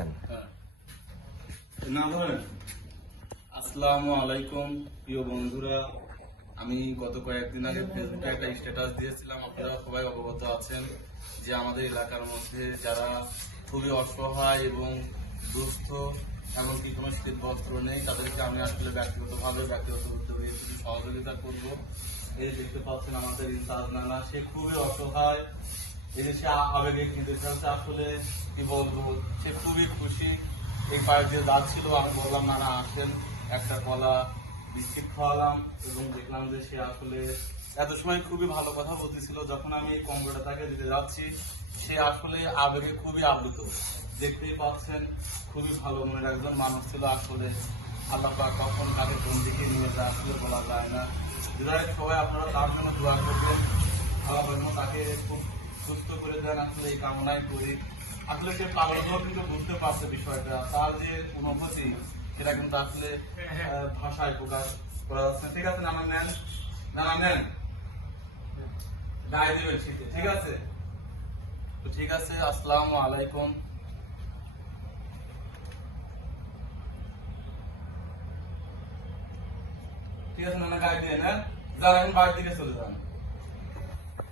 Action. না ধরেন। আসসালামু আলাইকুম প্রিয় বন্ধুরা, আমি গত কয়েকদিন আগে ফেসবুকে একটা স্ট্যাটাস দিয়েছিলাম, আপনারা সবাই অবগত আছেন যে আমাদের এলাকার মধ্যে যারা খুবই অসহায় এবং দুস্থ, এমনকি কোনো শীত বস্ত্র নেই, তাদেরকে আমি আসলে ব্যক্তিগত উদ্যোগে কিছু সহযোগিতা করব। এই দেখতে পাচ্ছেন আমাদের ইনসাজ নানা, সে খুবই অসহায়, এই যে সে আবেগে কিন্তু আসলে কি বলবো, সে খুবই খুশি। এই পায়ে দিয়ে যাচ্ছিল, আমি বললাম নানা আসেন, একটা কলা বিস্কিট খাওয়ালাম এবং দেখলাম যে সে আসলে এত সময় খুবই ভালো কথা বলতেছিল। যখন আমি এই কম্বলটা তাকে দিতে যাচ্ছি, সে আসলে আবেগে খুবই আপ্লুত। দেখতেই পাচ্ছেন খুবই ভালো মনের একজন মানুষ ছিল। আসলে আল্লাহ পাক কখন তাকে কোন দিকে নিয়ে যায় আসলে বলা যায় না। বিধায় সবাই আপনারা তার জন্য দোয়া করবেন, আল্লাহ যেন তাকে খুব সুস্থ করে দেন, আসলে এই কামনাই করি। আসলে সে পাগল কিন্তু বুঝতে পারছে বিষয়টা, তার যে অনুভূতি সেটা কিন্তু আসলে ভাষায় প্রকাশ করা যাচ্ছে না। ঠিক আছে নানা নেন, নানা নেন, গায়ে দিবেন শীতে, ঠিক আছে? তো ঠিক আছে, আসসালামু আলাইকুম। ঠিক আছে নানা, গায়ে দিয়ে নেন, যারা এখন বাড়ির দিকে চলে যান।